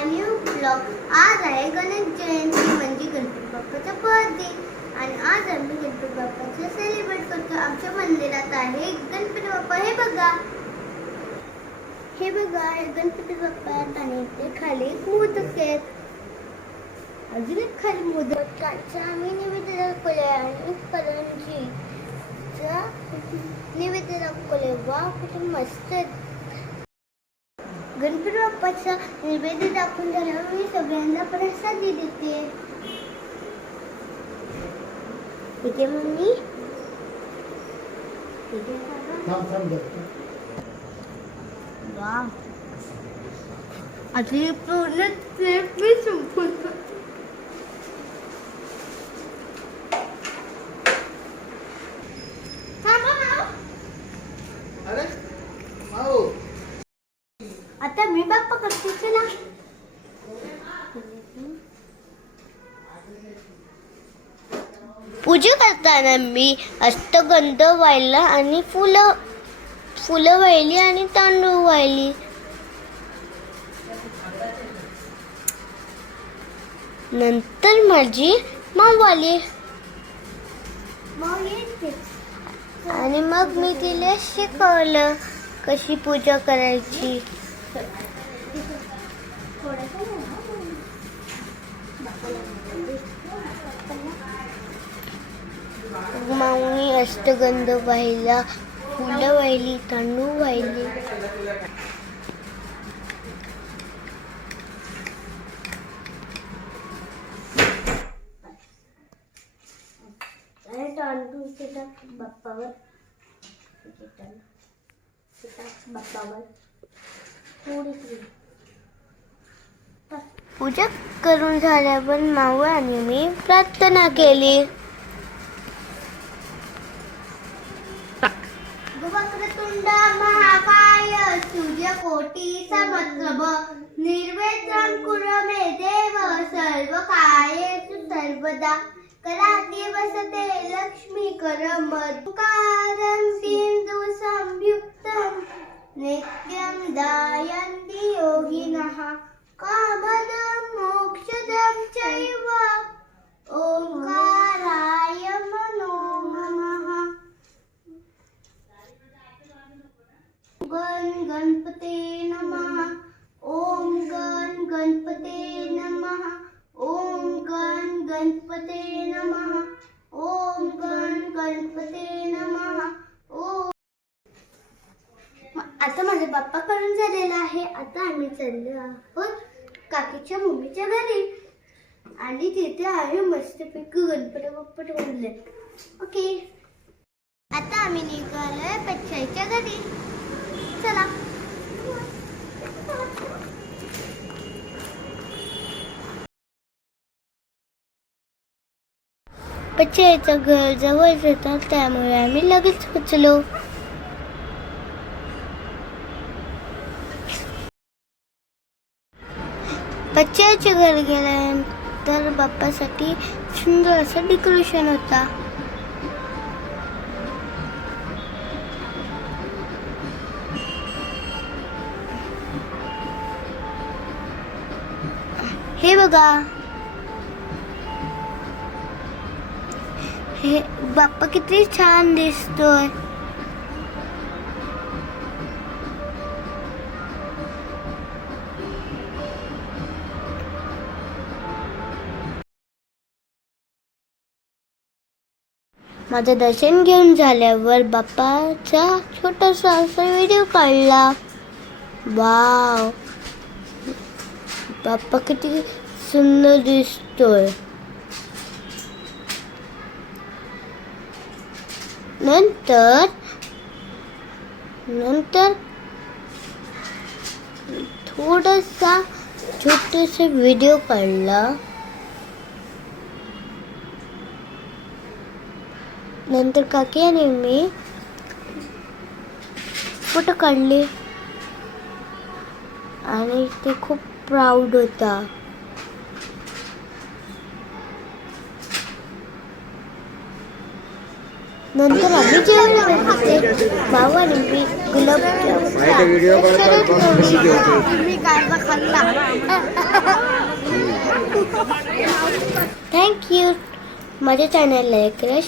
माय new blog. आज आहे गणेश जयंती म्हणजे गणपती बाप्पाचा बर्थडे आणि आज आम्ही गणपती बाप्पाचं सेलिब्रेट करतो. आमच्या मंदिरात आहे गणपती बाप्पा. हे बघा. हे बघा हे गणपती बाप्पा आहेत आणि ते खाली मोदक आहेत. अजून एक खाली मोदकाचा आम्ही निवेदन दाखवले आणि करंजीचा निवेदन दाखवले वा कुठे मस्त आहेत. गणपती बाप्पाचा नैवेद्य दाखवून झाल्यावर मी सगळ्यांना प्रसाद देते इथे मम्मी इथे बाबा. थांब थांब बघतो. वा आधी पूर्ण मी चला. पूजा करताना मी अष्टगंध वाहिला आणि फुलं फुलं वाहिली आणि तांदूळ वाहिली. नंतर माझी माव आली. आणि मग मी तिला शिकवलं कशी पूजा करायची. माऊनी अष्टगंध वाहिला फुलं वाहिली तांदूळ वाहिली. तांदूळ टाक बाप्पावर. बाप्पावर. पूजा करून झाल्यावर मावळ आणि मी प्रार्थना केली. वक्रतुंड महाकाय सूर्यकोटी समप्रभ निर्वेत्रं कुरु मे देव सर्व कायेषु सर्वदा करा दिवसते लक्ष्मी करम मधुकारं सिंधू नित्यं दायन्ति योगिनः। कामदं मोक्षदं चैव। ओङ्काराय मनो नमः। गण गणपते नमः। ॐ गण गणपते नमः। ॐ गण गणपते नमः ओम गण गणपते नमः ओम आता माझे बाप्पा करून झालेला आहे. आता आम्ही चाललो आहोत काकीच्या मम्मीच्या घरी. आणि तिथे आहे मस्तपैकी गणपती बाप्पा ठेवले ओके आता आम्ही निघालोय पच्छाईच्या घरी. चला. पच्छाईचं घर जवळ येतं त्यामुळे आम्ही लगेच पोचलो. पच्चाईच्या घर गेल्यानंतर बाप्पासाठी सुंदर असं डेकोरेशन होता. हे बघा. हे बाप्पा किती छान दिसतोय. माझं दर्शन घेऊन झाल्यावर बाप्पाचा छोटासा असा व्हिडिओ काढला. वाव बाप्पा किती सुंदर दिसतोय. नंतर नंतर थोडासा छोटासा व्हिडिओ काढला. नंतर काकी आणि मी फोटो काढले आणि ते खूप प्राऊड होता नंतर आम्ही जेवण करते भाऊ आणि मी गुलाब थँक्यू माझ्या चॅनलला एक शेअर